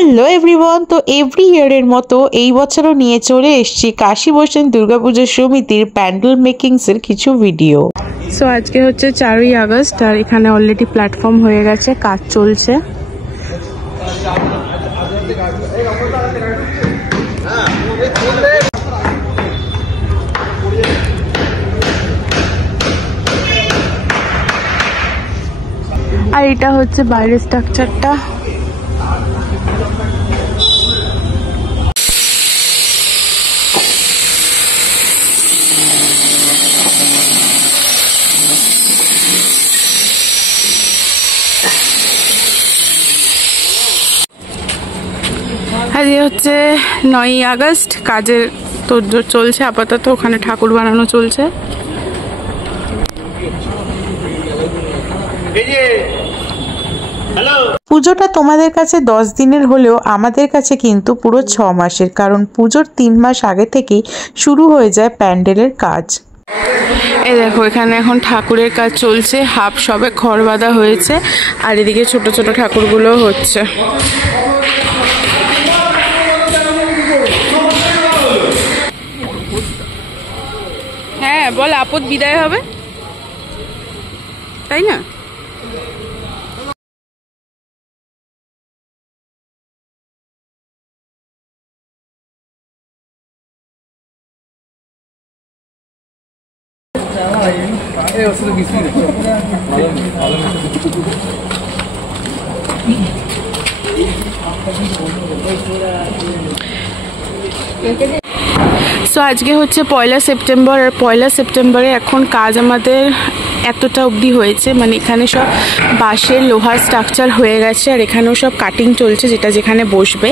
Hello everyone, তো every ইয়ারের মতো এই বছরও নিয়ে চলে এসেছি কাশী বৈষ্ণব দুর্গাপুজো সমিতির প্যান্ডেল মেকিংসের কিছু ভিডিও। সো আজকে হচ্ছে 4ই আগস্ট আর এখানে অলরেডি প্ল্যাটফর্ম হয়ে গেছে, কাজ চলছে। আর এটা হচ্ছে বাইরের স্ট্রাকচারটা। আজকে হচ্ছে 9ই আগস্ট, কাজের তোড়জোড় চলছে আপাতত। ওখানে ঠাকুর বানানো চলছে। পুজোটা তোমাদের কাছে 10 দিনের হলেও আমাদের কাছে কিন্তু পুরো 6 মাসের, কারণ পুজোর 3 মাস আগে থেকেই শুরু হয়ে যায় প্যান্ডেলের কাজ। এই দেখো, এখানে এখন ঠাকুরের কাজ চলছে, হাফ সবে খড় বাঁধা হয়েছে আর এদিকে ছোট ছোট ঠাকুরগুলো হচ্ছে। হ্যাঁ বল, আপদ বিদায় হবে তাই না? সো আজকে হচ্ছে 1 সেপ্টেম্বর, আর 1 সেপ্টেম্বরে এখন কাজ আমাদের এতটা অবধি হয়েছে, মানে এখানে সব বাঁশের লোহার স্ট্রাকচার হয়ে গেছে আর এখানেও সব কাটিং চলছে, যেটা যেখানে বসবে।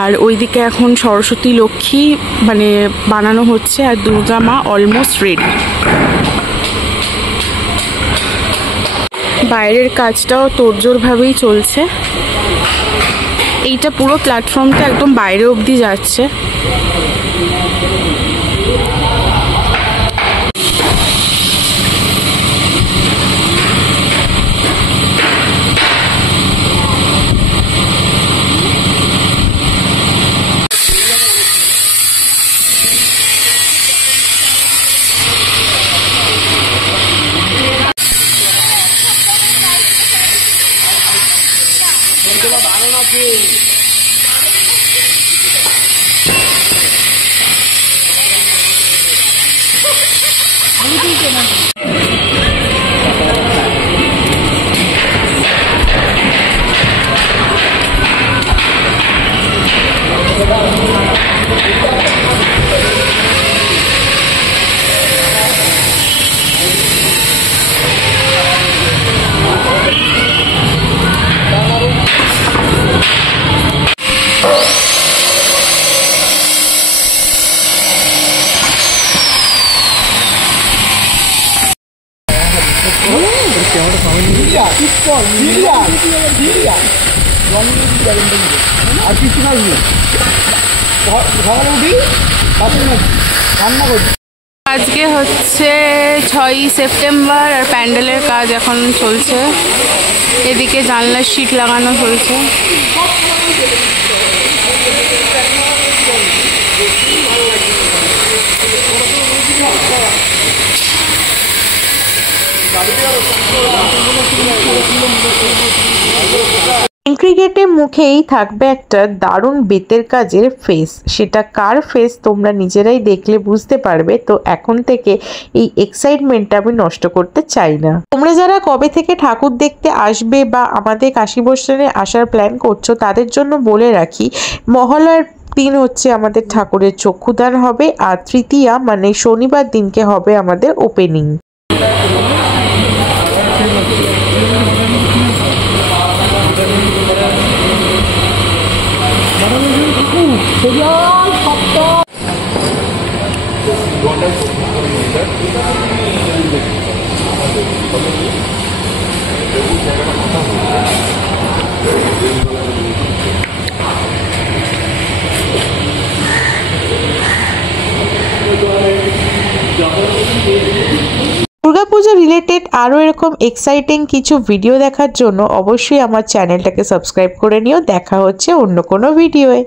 আর ওইদিকে এখন সরস্বতী লক্ষ্মী মানে বানানো হচ্ছে আর দুর্গা মা অলমোস্ট রেডি। বাইরের কাজটাও তোড়জোড়ভাবেই চলছে। এইটা পুরো প্ল্যাটফর্মটা একদম বাইরে অবধি যাচ্ছে। আজকে হচ্ছে 6ই সেপ্টেম্বর আর প্যান্ডেলের কাজ এখন চলছে। এদিকে জানলার শীট লাগানো চলছে। এন্ট্রি গেটের মুখেই থাকবে একটা দারুণ বেতের কাজের ফেস। সেটা কার ফেস তোমরা নিজেরাই দেখলে বুঝতে পারবে। তো এখন থেকে এই এক্সাইটমেন্টটা আমি নষ্ট করতে চাই না। তোমরা যারা কবে থেকে ঠাকুর দেখতে আসবে বা আমাদের কাশী বৈষ্ণবে আসার প্ল্যান করছো, তাদের জন্য বলে রাখি, মহালয়ার দিন হচ্ছে আমাদের ঠাকুরের চক্ষুদান হবে আর তৃতীয়া মানে শনিবার দিনকে হবে আমাদের ওপেনিং। দুর্গাপূজা রিলেটেড আরও এরকম এক্সাইটিং কিছু ভিডিও দেখার জন্য অবশ্যই আমার চ্যানেলটাকে সাবস্ক্রাইব করে নিও। দেখা হচ্ছে অন্য কোনো ভিডিওয়ে।